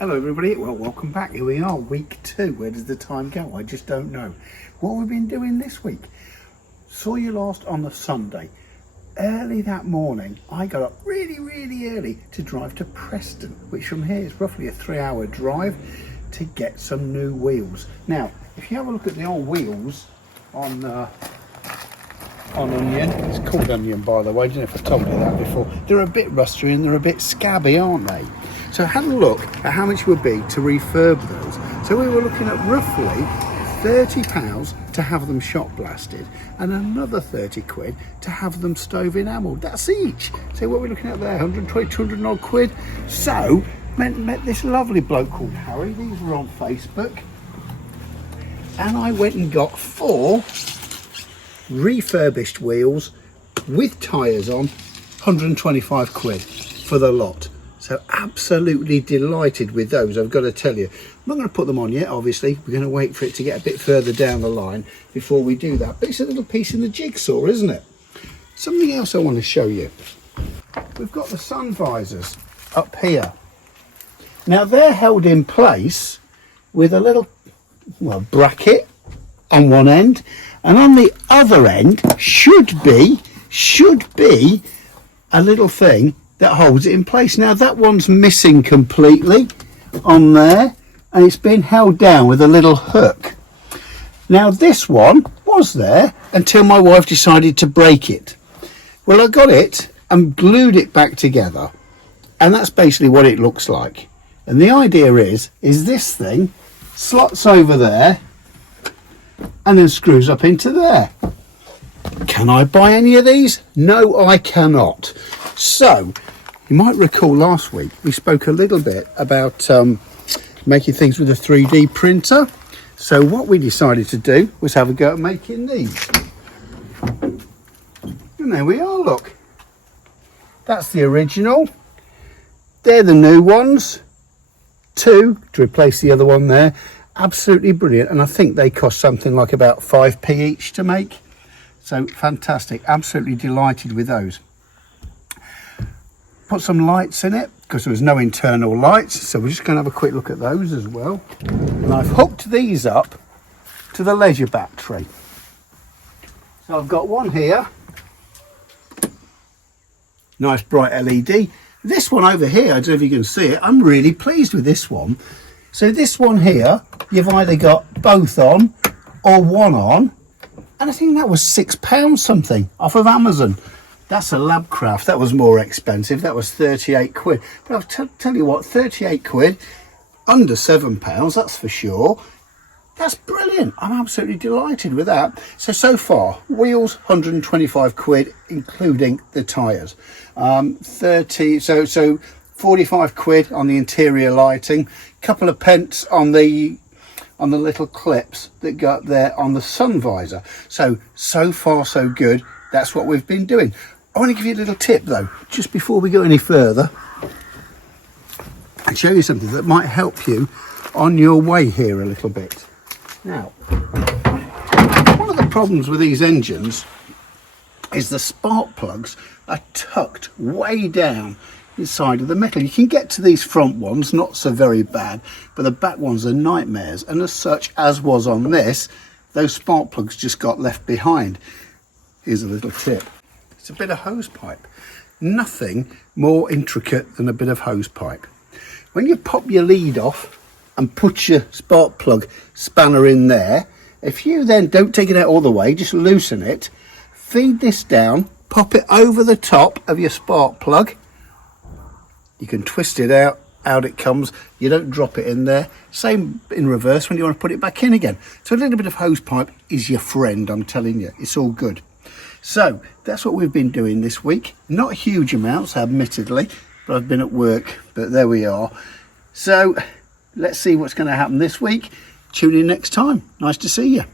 Hello everybody, well welcome back. Here we are, week 2. Where does the time go? I just don't know. What have we been doing this week? Saw you last on the Sunday. Early that morning, I got up really early to drive to Preston, which from here is roughly a 3-hour drive, to get some new wheels. Now, if you have a look at the old wheels on Onion, it's called Onion by the way, I don't know if I told you that before, they're a bit rusty and they're a bit scabby, aren't they? So I had a look at how much it would be to refurb those. So we were looking at roughly £30 to have them shot blasted and another 30 quid to have them stove enamelled. That's each. So what we're looking at there, 120, 200 odd quid. So met this lovely bloke called Harry. These were on Facebook. And I went and got 4 refurbished wheels with tyres on, 125 quid for the lot. So absolutely delighted with those, I've got to tell you. I'm not going to put them on yet, obviously. We're going to wait for it to get a bit further down the line before we do that. But it's a little piece in the jigsaw, isn't it? Something else I want to show you. We've got the sun visors up here. Now they're held in place with a little, well, bracket on one end, and on the other end should be a little thing that holds it in place. Now that one's missing completely on there, and it's been held down with a little hook. Now this one was there until my wife decided to break it. Well, I got it and glued it back together, and that's basically what it looks like. And the idea is this thing slots over there and then screws up into there. Can I buy any of these? No, I cannot. So you might recall last week we spoke a little bit about making things with a 3D printer. So what we decided to do was have a go at making these. And there we are, look. That's the original. They're the new ones. 2 to replace the other one there. Absolutely brilliant, and I think they cost something like about 5p each to make. So fantastic, absolutely delighted with those. Put some lights in it because there was no internal lights, so we're just going to have a quick look at those as well. And I've hooked these up to the leisure battery. So I've got one here, nice bright LED. This one over here, I don't know if you can see it, I'm really pleased with this one. So this one here, you've either got both on or one on, and I think that was £6 something off of Amazon. That's a Labcraft. That was more expensive. That was 38 quid. But I'll tell you what, 38 quid, under £7, that's for sure. That's brilliant. I'm absolutely delighted with that. So far, wheels, 125 quid, including the tyres. 45 quid on the interior lighting, couple of pence on the little clips that go up there on the sun visor. So far so good. That's what we've been doing. I want to give you a little tip though, just before we go any further, and show you something that might help you on your way here a little bit. Now, one of the problems with these engines is the spark plugs are tucked way down inside of the metal. You can get to these front ones, not so very bad, but the back ones are nightmares, and as such, as was on this, those spark plugs just got left behind. Here's a little tip. It's a bit of hose pipe. Nothing more intricate than a bit of hose pipe. When you pop your lead off and put your spark plug spanner in there, if you then don't take it out all the way, just loosen it, feed this down, pop it over the top of your spark plug. You can twist it out it comes. You don't drop it in there. Same in reverse when you want to put it back in again. So a little bit of hose pipe is your friend, I'm telling you. It's all good. So that's what we've been doing this week. Not huge amounts, admittedly, but I've been at work, but there we are. So let's see what's going to happen this week. Tune in next time. Nice to see you.